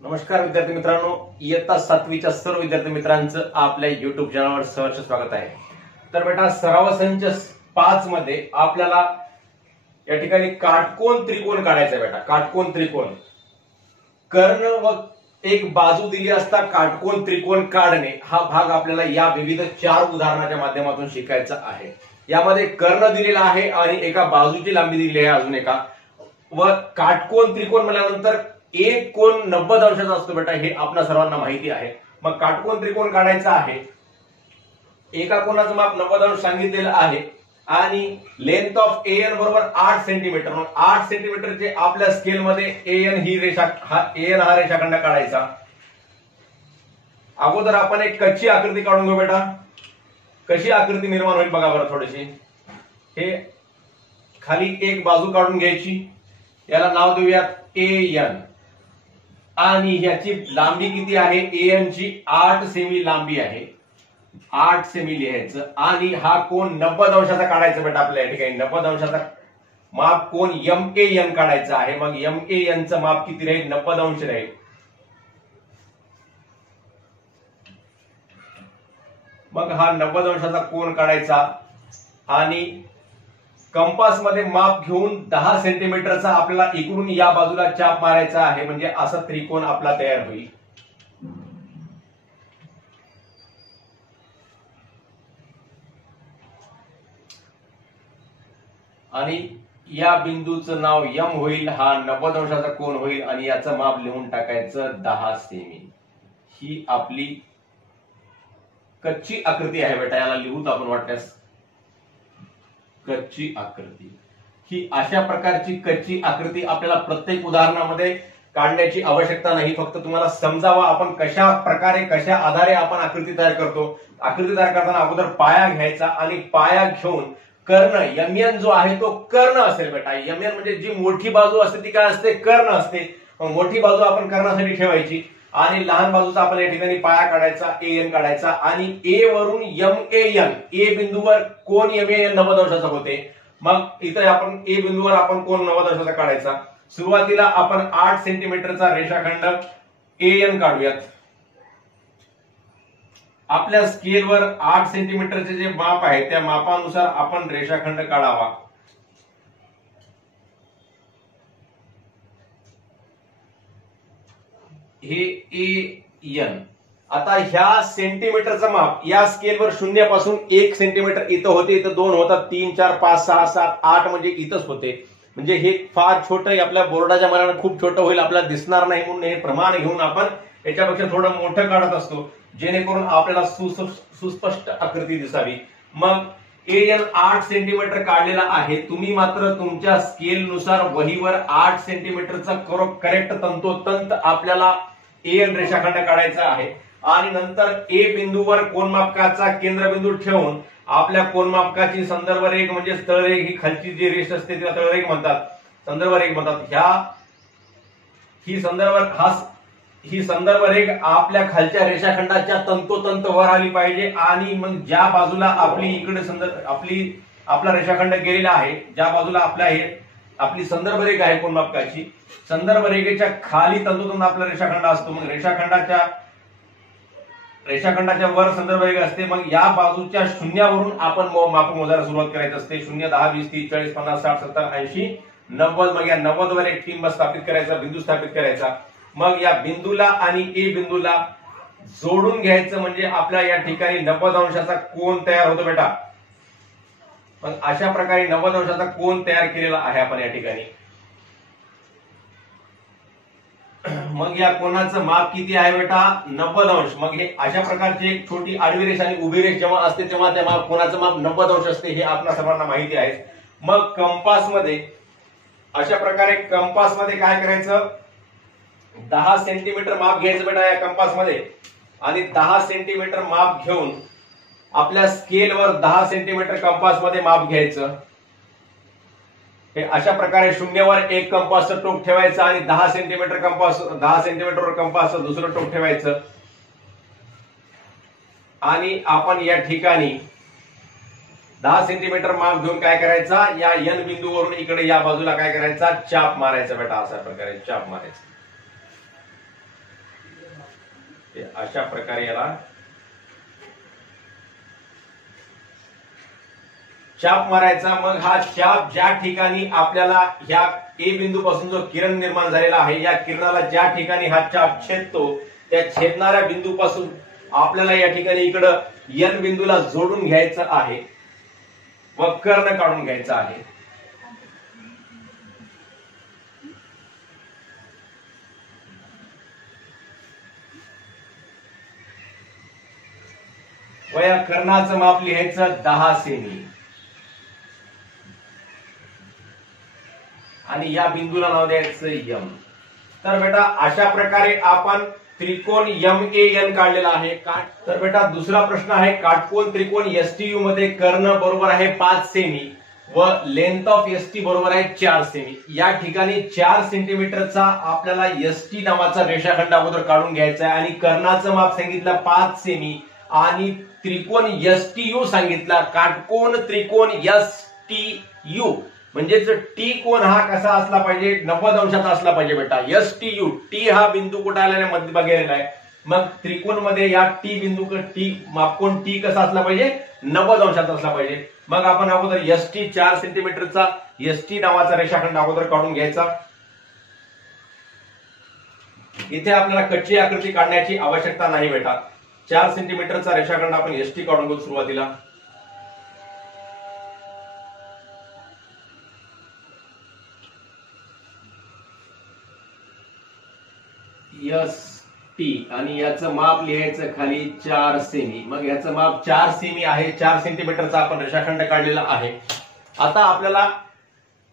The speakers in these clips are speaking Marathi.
नमस्कार विद्यार्थी मित्रांनो, इयत्ता 7वीच्या सर्व विद्यार्थी मित्रांचं आपल्या युट्यूब चॅनलवर सहर्ष स्वागत आहे। तर बेटा, सराव संच 5 मध्ये आपल्याला या ठिकाणी काटकोन त्रिकोण काढायचा आहे बेटा। काटकोन त्रिकोण, कर्ण व एक बाजू दिली असता काटकोन त्रिकोण काढणे हा भाग आपल्याला या विविध 4 उदाहरणाच्या माध्यमातून शिकायचा आहे। यामध्ये कर्ण दिलेला आहे आणि एका बाजूची लांबी दिलेली आहे अजून एका, व काटकोन त्रिकोण म्हटल्यानंतर एक कोन 90 अंशाचा असतो बेटा, हे आपल्या सर्वांना माहिती आहे। मग काटकोन त्रिकोण काढायचा आहे, एका कोनाचं माप 90 अंश सांगितलेलं आहे आणि लेंथ ऑफ एन बरोबर 8 सेंटीमीटर। मग 8 सेंटीमीटरचे आपल्या स्केल मध्ये एन ही रेषा, हा रेषाखंड काढायचा। अगोदर आपण एक कच्ची आकृती काढून घेऊ बेटा। कशी आकृती निर्माण होईल बघा बरं थोडीशी। हे खाली एक बाजू काढून घ्यायची, याला नाव देऊयात एन, आणि याची लांबी किती आहे? एन ची 8 सेमी लांबी आहे, 8 सेमी लिहायचं। आणि हा कोन 90 अंशाचा काढायचा बेटा आपल्या या ठिकाणी। 90 अंशाचा माप कोन एन काढायचा आहे। मग एन चं माप किती राहील? 90 अंश राहील। मग हा 90 अंशाचा कोन काढायचा आणि कंपास मध्ये माप घेऊन 10 सेंटीमीटरचा आपल्याला इकडून या बाजूला चाप मारायचा आहे, म्हणजे असा त्रिकोण आपला तयार होईल। आणि या बिंदूचं नाव एम होईल, हा 90 अंशाचा कोन होईल आणि याचं माप लिहून टाकायचं 10 सेमी। ही आपली कच्ची आकृती आहे बेटा, याला लिहूत आपण वाटल्यास कच्ची आकृती। ही अशा प्रकारची कच्ची आकृती आपल्याला प्रत्येक उदाहरणामध्ये काढण्याची आवश्यकता नाही, फक्त तुम्हाला समजावा आपण कशा प्रकारे कशा आधारे आपण आकृती तयार करतो। आकृती तयार करताना अगोदर पाया घ्यायचा आणि पाया घेऊन कर्ण एन जो आहे तो कर्ण असेल बेटा। एन म्हणजे जी मोठी बाजू असते ती काय असते? कर्ण असते। मोठी बाजू आपण कर्णासाठी ठेवायची आणि लहान बाजूचा आपण या ठिकाणी पाया काढायचा, एन काढायचा आणि ए वरून ए बिंदूवर कोन एन 90 अंशाचा होते। मग इथे आपण ए बिंदूवर आपण कोन 90 अंशाचा काढायचा। सुरुवातीला आपण 8 सेंटीमीटरचा रेषाखंड एन काढूयात। आपल्या स्केलवर 8 सेंटीमीटरचे जे माप आहे त्या मापानुसार आपण रेषाखंड काढावा। हे एन। आता ह्या सेंटीमीटरचं माप या स्केलवर 0 पासून 1 सेंटीमीटर इथं होते, इथं 2 होतात, 3 4 5 6 7 8 म्हणजे इथंच होते। म्हणजे हे फार छोटं, आपल्या बोर्डाच्या मनाने खूप छोटं होईल, आपल्याला दिसणार नाही म्हणून हे प्रमाण घेऊन आपण याच्यापेक्षा थोडं मोठं काढत असतो, जेणेकरून आपल्याला सुस्पष्ट आकृती दिसावी। मग एन 8 सेंटीमीटर काढलेला आहे, तुम्ही मात्र तुमच्या स्केलनुसार वहीवर 8 सेंटीमीटरचा करेक्ट तंतोतंत आपल्याला एन रेषाखंड काढायचा आहे। आणि नंतर ए बिंदूवर कोनमापकाचा केंद्रबिंदू ठेवून आपल्या कोनमापकाची संदर्भ रेघ म्हणजे तळरेघ, ही खालची जी रेष असते तिला तळरेघ म्हणतात, संदर्भ रेघ म्हणतात। ही संदर्भ रेघ आपल्या खालच्या रेषाखंडाच्या तंतोतंत वर आली पाहिजे। आणि मग ज्या बाजूला आपली इकडे आपला रेषाखंड गेलेला आहे, ज्या बाजूला आपली संदर्भ रेघ आहे कोनमापकाची, संदर्भ रेषेच्या खाली तंतोतंत आपला रेषाखंड असतो। मग रेषाखंडाच्या वर संदर्भ रेषा असते। मग या बाजूच्या शून्यावरून आपण माप मोजायला सुरुवात करायची असते। 0 10 20 30 40 50 60 70 80 90। मग या 90 वर एक टिंब स्थापित करायचा, बिंदू स्थापित करायचा। मग या बिंदूला आणि ए बिंदूला जोडून घ्यायचं, म्हणजे आपल्या या ठिकाणी 90 अंशाचा कोन तयार होतो बेटा। मग अशा प्रकारे 90 अंशाचा कोन तयार केलेला आहे आपण या ठिकाणी। मग या कोनाचं माप किती आहे बेटा? 90 अंश। मग हे अशा प्रकारची एक छोटी आडवी रेष आणि उभी रेष जेव्हा असते तेव्हा त्या कोनाचं माप 90 अंश असते, हे आपल्या सर्वांना माहिती आहे। मग कंपासमध्ये अशा प्रकारे कंपासमध्ये काय करायचं? 10 सेंटीमीटर माप घ्यायचं बेटा या कंपासमध्ये, आणि 10 सेंटीमीटर माप घेऊन आपल्या स्केलवर 10 सेंटीमीटर कंपासमध्ये माप घ्यायचं। हे अशा प्रकारे शून्यावर एक कंपासचं टोक ठेवायचं आणि 10 सेंटीमीटरवर कंपासचं दुसरं टोक ठेवायचं। आणि आपण या ठिकाणी 10 सेंटीमीटर माप घेऊन काय करायचा? या एन बिंदूवरून इकडे या बाजूला काय करायचा? चाप मारायचा बेटा, अशा प्रकारे चाप मारायचा। अशा प्रकारे याला चाप मारायचा। मग हा चाप ज्या ठिकाणी आपल्याला ह्या ए बिंदू पासून जो किरण निर्माण झालेला आहे, या किरणाला ज्या ठिकाणी हा चाप छेदतो त्या छेदणाऱ्या बिंदू पासून आपल्याला या ठिकाणी इकडं एन बिंदूला जोडून घ्यायचं आहे व कर्ण काढून घ्यायचा आहे। व या कर्णाचं माप लिहायचं 10 सेमी आणि या बिंदूला नाव द्यायचं यम। तर बेटा अशा प्रकारे आपण त्रिकोण MAN काढलेला आहे। तर बेटा दुसरा प्रश्न आहे, काटकोन त्रिकोण STU मध्ये कर्ण बरोबर आहे 5 सेमी व लेंथ ऑफ ST बरोबर आहे 4 सेमी। या ठिकाणी 4 सेंटीमीटरचा आपल्याला ST नावाचा रेषाखंड अगोदर काढून घ्यायचा आहे आणि कर्णाचं माप सांगितलं 5 सेमी आणि त्रिकोण STU सांगितला। काटकोन त्रिकोण STU म्हणजे टी कोण हा कसा असला पाहिजे, 90 अंशाचा असला पाहिजे बेटा। STU टी हा बिंदू कुठे आलेला आहे, मध्यभागी आलेला आहे। मग त्रिकोण मध्ये या टी बिंदू टी मापकोन टी कसा असला पाहिजे, 90 अंशाचा असला पाहिजे। मग आपण अगोदर ST 4 सेंटीमीटरचा ST नावाचा रेषाखंड अगोदर काढून घ्यायचा। इथे आपल्याला कच्ची आकृती काढण्याची आवश्यकता नाही बेटा। 4 सेंटीमीटरचा रेषाखंड आपण ST काढून घेऊ सुरुवातीला। ST आणि याचं माप लिहायचं खाली 4 सेमी। मग याचं माप 4 सेमी आहे, 4 सेंटीमीटरचा आपण रेषाखंड काढलेला आहे। आता आपल्याला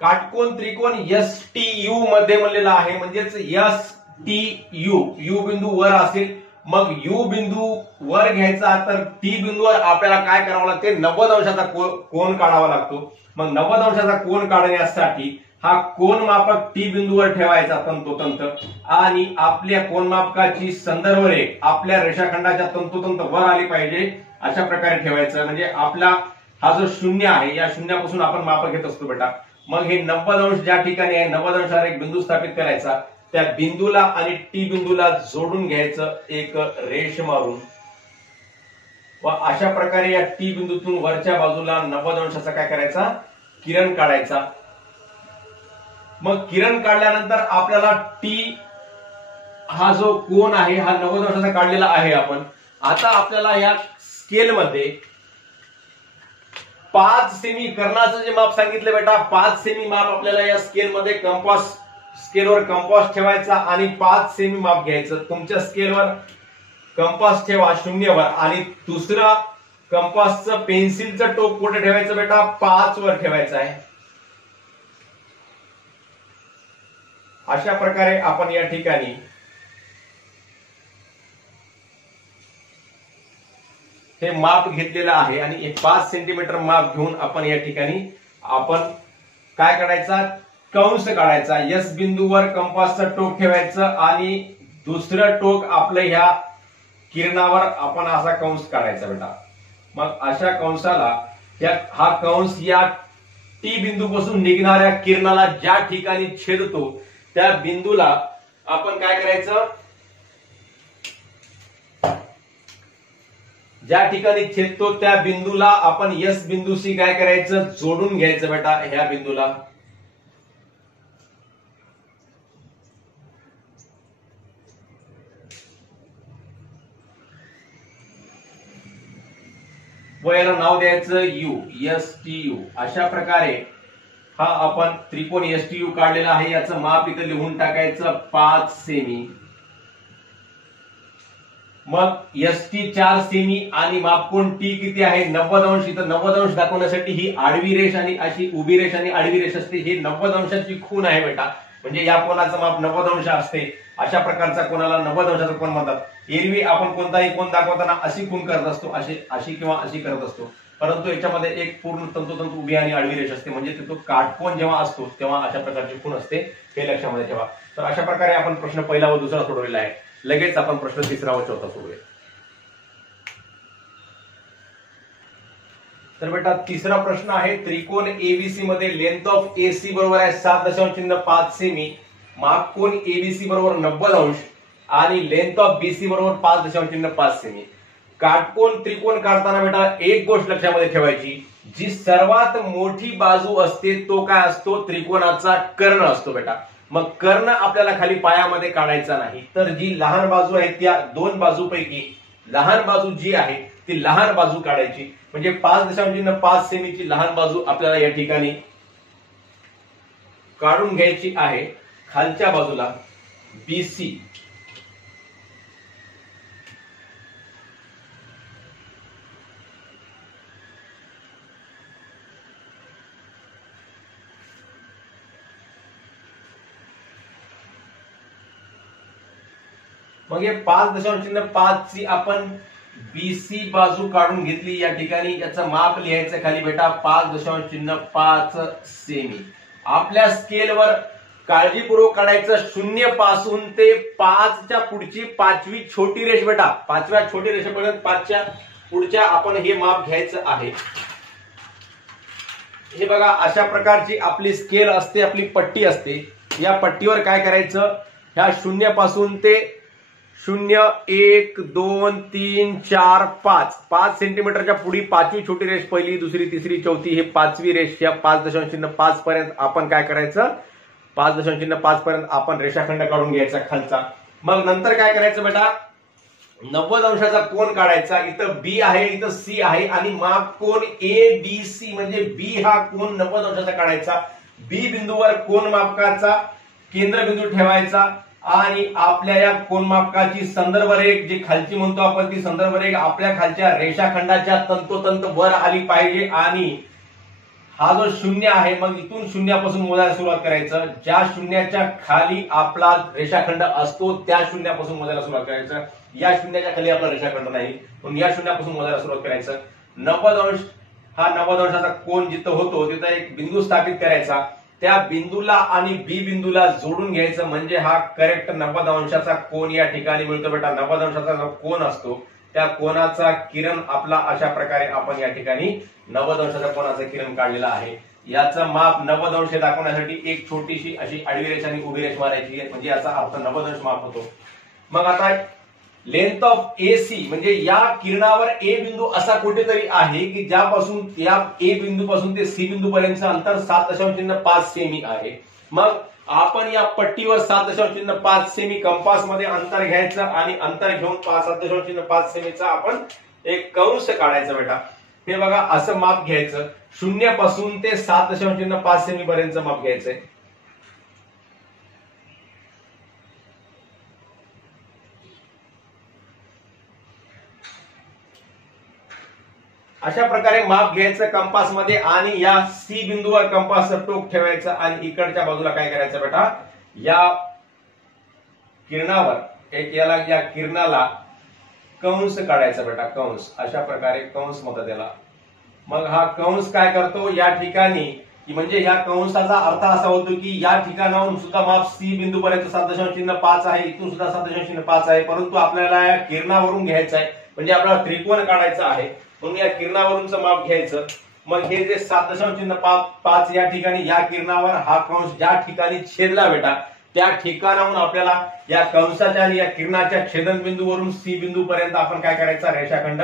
काटकोन त्रिकोण STU मध्ये म्हणलेला आहे, म्हणजेच STU यू बिंदू वर असेल। मग यू बिंदू वर घ्यायचा तर टी बिंदूवर आपल्याला काय करावं लागते, 90 अंशाचा कोन काढावा लागतो। मग 90 अंशाचा कोन काढण्यासाठी हा कोन मापक टी बिंदूवर ठेवायचा तंतोतंत आणि आपल्या कोन मापकाची संदर्भ रेख आपल्या रेषाखंडाच्या तंतोतंत वर आली पाहिजे, अशा प्रकारे ठेवायचं। म्हणजे आपला हा जो शून्य आहे या शून्यापासून आपण मापक घेत असतो बेटा। मग हे 90 अंश ज्या ठिकाणी आहे 90 अंशावर एक बिंदू स्थापित करायचा, त्या बिंदूला आणि टी बिंदूला जोडून घ्यायचं एक रेष मारून व अशा प्रकारे या टी बिंदूतून वरच्या बाजूला 90 अंशाचा काय करायचा, किरण काढायचा। मग किरण काढल्यानंतर आपल्याला टी हा जो कोन आहे हा 90 अंशाचा काढलेला आहे आपण। आता आपल्याला या स्केल मध्ये 5 सेमी कर्णाचं जे माप सांगितलं बेटा, 5 सेमी माप आपल्याला या स्केल मध्ये स्केलवर कंपास ठेवायचा आणि 5 सेमी माप घ्यायचं। तुमच्या स्केलवर कंपास ठेवा 0 वर आणि दुसरा कंपासचं पेन्सिलचं टोक कुठे ठेवायचं बेटा, 5 वर ठेवायचं आहे। अशा प्रकारे आपण या ठिकाणी हे माप घेतलेलं आहे आणि 5 सेंटीमीटर माप घेऊन आपण या ठिकाणी आपण काय काढायचा, कंस काढायचा। एस बिंदूवर कंपासचं टोक ठेवायचं आणि दुसरं टोक आपलं ह्या किरणावर आपण असा कंस काढायचा बेटा। मग अशा कंसाला हा कंस या टी बिंदूपासून निघणाऱ्या किरणाला ज्या ठिकाणी छेदतो त्या बिंदूला आपण काय करायचं, ज्या ठिकाणी छेदतो त्या बिंदूला आपण एस बिंदूशी काय करायचं, जोडून घ्यायचं बेटा ह्या बिंदूला। व याला नाव द्यायचं यू, STU। अशा प्रकारे हा आपण त्रिकोण STU काढलेला आहे। याचं माप इथे लिहून टाकायचं 5 सेमी। मग ST 4 सेमी आणि मापकोन टी किती आहे, 90 अंश। इथं 90 अंश दाखवण्यासाठी ही आडवी रेष आणि अशी उभी रेष आणि आडवी रेष असते। ही 90 अंशाची खूण आहे बेटा, म्हणजे या कोणाचं माप 90 अंश असते। अशा प्रकारचा कोणाला 90 अंशाचा कोन म्हणतात। एरवी आपण कोणताही कोन दाखवताना अशी खूण करत असतो, अशी किंवा अशी करत असतो, परंतु याच्यामध्ये एक पूर्ण तंतोतंत उभी आणि आडवी रेष असते, म्हणजे तो काटकोन जेव्हा असतो तेव्हा अशा प्रकारची खूण असते, हे लक्षामध्ये ठेवा। तर अशा प्रकारे आपण प्रश्न पहिला व दुसरा सोडवलेला आहे। लगेच आपण प्रश्न तिसरा व चौथा सोडूया। तर बेटा तिसरा प्रश्न आहे, त्रिकोण ABC मध्ये लेंथ ऑफ AC बरोबर आहे 7.5 सेमी, मापकोन ABC बरोबर 90 अंश आणि लेंथ ऑफ बीसी बरोबर 5.5 सेमी. काटकोन त्रिकोण काढताना बेटा एक गोष्ट लक्षामध्ये ठेवायची, जी सर्वात मोठी बाजू असते तो काय असतो, त्रिकोणाचा कर्ण असतो बेटा. मग कर्ण आपल्याला खाली पायामध्ये काढायचा नाही, तर जी लहान बाजू आहे त्या दोन बाजूपैकी लहान बाजू जी आहे ती लहान बाजू काढायची. म्हणजे 5.5 सेमीची लहान बाजू आपल्याला या ठिकाणी काढून घ्यायची आहे. खालच्या बाजूला बीसी मग हे 5.5 ची आपण बीसी बाजू काढून घेतली. या ठिकाणी याचं माप लिहायचं खाली बेटा 5.5 सेमी. आपल्या स्केलवर काळजीपूर्वक काढायचं 0 पासून ते 5च्या पुढची 5वी छोटी रेष बेटा. 5व्या छोटी रेषेपर्यंत 5च्या पुढच्या आपण हे माप घ्यायचं आहे. हे बघा अशा प्रकारची आपली स्केल असते, आपली पट्टी असते. या पट्टीवर काय करायचं, ह्या 0 पासून ते 0 1 2 3 4 5 सेंटीमीटरच्या पुढे 5वी छोटी रेष, पहिली दुसरी तिसरी चौथी, हे 5वी रेष या 5.5 पर्यंत आपण काय करायचं, 5.5 पर्यंत आपण रेषाखंड काढून घ्यायचा खालचा. मग नंतर काय करायचं बेटा, 90 अंशाचा कोन काढायचा. इथं बी आहे, इथं सी आहे आणि माप कोन ए बी सी, म्हणजे बी हा कोन 90 अंशाचा काढायचा. बी बिंदूवर कोन मापकाचा केंद्रबिंदू ठेवायचा आणि आपल्या या कोनमापकाची संदर्भ रेख जी खालची म्हणतो आपण, ती संदर्भ रेख आपल्या खालच्या रेषाखंडाच्या तंतोतंत वर आली पाहिजे. आणि हा जो 0 आहे मग इथून 0 पासून मोजायला सुरुवात करायचं. ज्या 0च्या खाली आपला रेषाखंड असतो त्या 0 पासून मोजायला सुरुवात करायचं. या 0च्या खाली आपला रेषाखंड नाही, म्हणून या 0 पासून मोजायला सुरुवात करायचं. 90 अंश हा 90 अंशाचा कोन जिथं होतो तिथं एक बिंदू स्थापित करायचा. त्या बिंदूला आणि बी बिंदूला जोडून घ्यायचं, म्हणजे हा करेक्ट 90 अंशाचा कोन या ठिकाणी मिळतो बेटा. 90 अंशाचा जो कोन असतो त्या कोनाचा किरण आपला अशा प्रकारे आपण या ठिकाणी 90 अंशाचा कोनाचा किरण काढलेला आहे. याचं माप 90 अंश दाखवण्यासाठी एक छोटीशी अशी आडवी रेष आणि उभी रेष मारायची, म्हणजे याचा अर्थ 90 अंश माप होतो. मग आता लेंथ ऑफ एसी, म्हणजे या किरणावर ए बिंदू असा कुठेतरी आहे की ज्यापासून या ए बिंदू पासून ते सी बिंदू पर्यंतचं अंतर 7.5 सेमी आहे. मग आपण या पट्टीवर 7.5 सेमी कंपास मध्ये अंतर घ्यायचं आणि अंतर घेऊन 7.5 सेमीचा आपण एक कंस काढायचा बेटा. हे बघा असं माप घ्यायचं, 0 पासून ते 7.5 सेमी पर्यंतचं माप घ्यायचंय. अशा प्रकारे माप घ्यायचं कंपास मध्ये आणि या सी बिंदूवर कंपासचं टोक ठेवायचं आणि इकडच्या बाजूला काय करायचं बेटा, या किरणावर एक या किरणाला कंस काढायचा बेटा. कंस अशा प्रकारे कंस म्हणतात त्याला. मग हा कंस काय करतो या ठिकाणी, की म्हणजे या कंसाचा अर्थ असा होतो की या ठिकाणाहून सुद्धा माप सी बिंदू पर्यंत 7.5 आहे, इथून सुद्धा 7.5 आहे, परंतु आपल्याला या किरणावरून घ्यायचं आहे, म्हणजे आपल्याला त्रिकोण काढायचा आहे, म्हणून या किरणावरूनच माप घ्यायचं. मग हे जे 7.5 या ठिकाणी या किरणावर हा कंस ज्या ठिकाणी छेदला बेटा त्या ठिकाणाहून आपल्याला या कंसाच्या आणि या किरणाच्या छेदनबिंदूवरून सी बिंदू पर्यंत आपण काय करायचा, रेषाखंड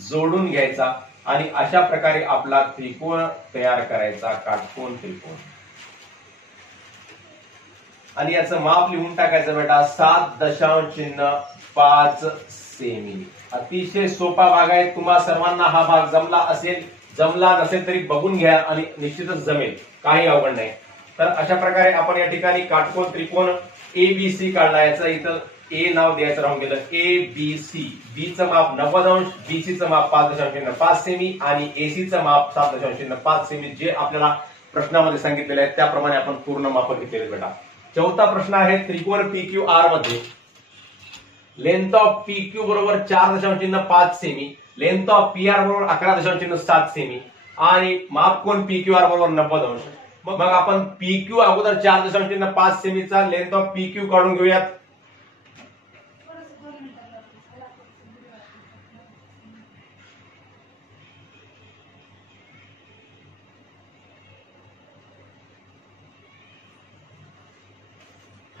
जोडून घ्यायचा आणि अशा प्रकारे आपला त्रिकोण तयार करायचा, काटकोन त्रिकोण. आणि याचं माप लिहून टाकायचं बेटा 7.5 सेमी. अतिशय सोपा भाग आहे. तुम्हा सर्वांना हा भाग जमला असेल, जमला नसेल तरी बघून घ्या आणि निश्चितच जमेल, काही अवघड नाही. तर अशा प्रकारे आपण या ठिकाणी काटकोन त्रिकोण एबीसी काढला. याचं इथं ए नाव द्यायचं राहून गेलं, एबीसी. बी चं माप 90 अंश, बीसी चं माप 5.5 सेमी आणि एसी चं माप 7.5 सेमी, जे आपल्याला प्रश्नामध्ये सांगितलेले आहे त्याप्रमाणे आपण पूर्ण माप घेतलेले बेटा. चौथा प्रश्न आहे त्रिकोण पीक्यू आर मध्ये लेंथ ऑफ पीक्यू बरोबर 4.5 सेमी, लेंथ ऑफ पीआर बरोबर 11.7 सेमी आणि माप कोन पीक्यू आर बरोबर 90 अंश. मग आपण पीक्यू अगोदर 4.5 सेमीचा लेंथ ऑफ पीक्यू काढून घेऊयात.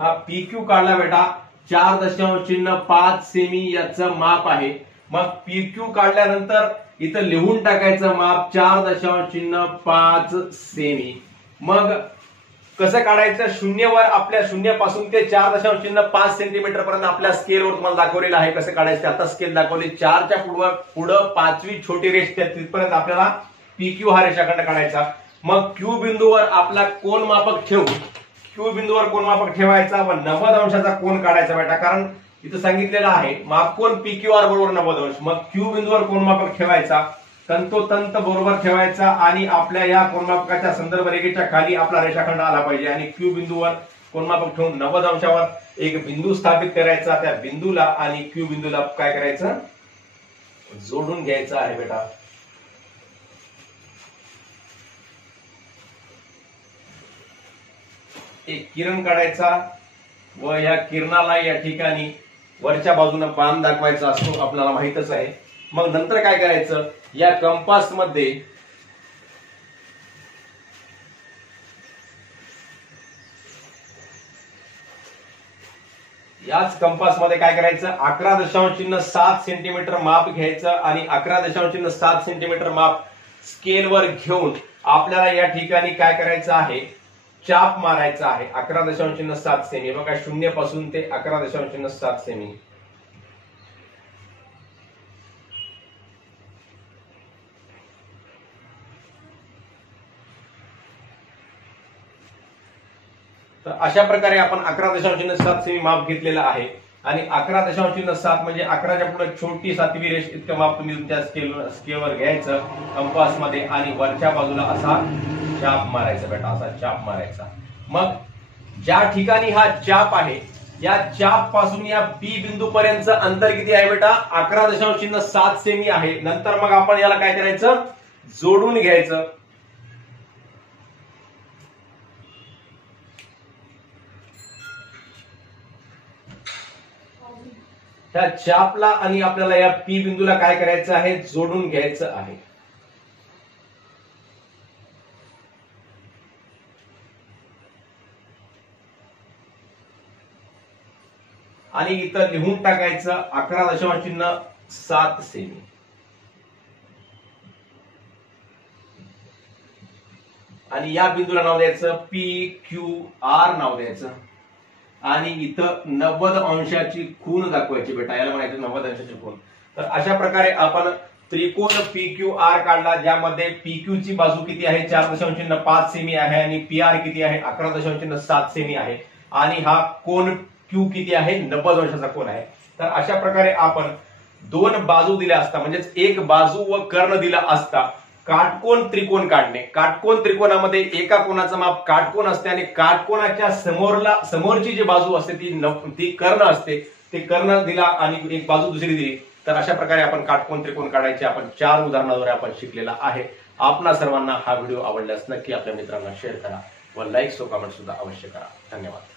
हा पीक्यू काढला बेटा. 4.5 सेमी याचं माप आहे। मग PQ काढल्यानंतर इथं लिहून टाकायचं माप 4.5 सेमी। मग कसं काढायचं, शून्यवर आपल्या शून्यापासून ते 4.5 सेंटीमीटर पर्यंत आपल्या स्केलवर तुम्हाला दाखवलेलं आहे कसं काढायचं। आता स्केल दाखवली, 4च्या पुढं 5वी छोटी रेष तिथपर्यंत आपल्याला PQ हा रेषाखंड काढायचा। मग Q बिंदूवर आपला कोन मापक ठेवू, Q बिंदूवर कोन मापक ठेवायचा व 90 अंशाचा कोन काढायचा बेटा, कारण इथं सांगितलेलं आहे माप कोन PQR बरोबर 90 अंश। मग Q बिंदूवर कोन मापक ठेवायचा, तंतोतंत बरोबर ठेवायचा आणि आपल्या या कोनमापकाच्या संदर्भ रेषेच्या खाली आपला रेषाखंड आला पाहिजे आणि Q बिंदूवर कोनमापक ठेवून 90 अंशावर एक बिंदू स्थापित करायचा। त्या बिंदूला आणि Q बिंदूला काय करायचं, जोडून घ्यायचं आहे बेटा। एक किरण काढायचा व या किरणाला या ठिकाणी वरच्या बाजूने बाण दाखवायचा असतो, आपल्याला माहितच आहे। मग नंतर काय करायचं, या कंपास मध्ये याच कंपास मध्ये काय करायचं, 11.7 सेंटीमीटर माप घ्यायचं आणि 11.7 सेंटीमीटर माप स्केलवर घेऊन आपल्याला या ठिकाणी काय करायचं आहे, चाप मारायचा आहे 11.7 सेमी। बघा, 0 पासून ते 11.7 सेमी। तर अशा प्रकारे आपण 11.7 सेमी माप घेतलेलं आहे आणि 11.7 म्हणजे 11च्या पुढे छोटी 7वी रेष इतकं माप तुम्ही तुमच्या स्केलवर घ्यायचं कंपास मध्ये आणि वरच्या बाजूला असा चाप मारायचा बेटा, असा चाप मारायचा। मग ज्या ठिकाणी हा चाप आहे या चाप पासून या B बिंदू पर्यंत अंतर किती आहे बेटा, 11.7 सेमी आहे। नंतर मग आपण याला काय करायचं, जोडून घ्यायचं। त्या चापला आणि आपल्याला या P बिंदूला काय करायचं आहे, जोडून घ्यायचं आहे। आणि इथं लिहून टाकायचं 11.7 सेमी। आणि या बिंदूला नाव द्यायचं PQR नाव द्यायचं आणि इथं 90 अंशाची खूण दाखवायची बेटा, याला म्हणायचं 90 अंशाची खूण। तर अशा प्रकारे आपण त्रिकोण PQR काढला, ज्यामध्ये PQ ची बाजू किती आहे, 4.5 सेमी आहे आणि PR किती आहे, 11.7 सेमी आहे आणि हा कोन Q किती आहे, 90 अंशाचा कोन आहे। तर अशा प्रकारे आपण दोन बाजू दिल्या असता, म्हणजेच एक बाजू व कर्ण दिला असता, काटकोन त्रिकोण काढणे। काटकोन त्रिकोणामध्ये एका कोणाचं माप काटकोन असते आणि काटकोनाच्या समोरची जी बाजू असते ती कर्ण असते, ते कर्ण दिला आणि एक बाजू दुसरी दिली। तर अशा प्रकारे आपण काटकोन त्रिकोण काढायचे आपण 4 उदाहरणाद्वारे आपण शिकलेला आहे। आपणा सर्वांना हा व्हिडिओ आवडल्यास नक्की आपल्या मित्रांना शेअर करा व लाईक व कमेंट सुद्धा अवश्य करा। धन्यवाद।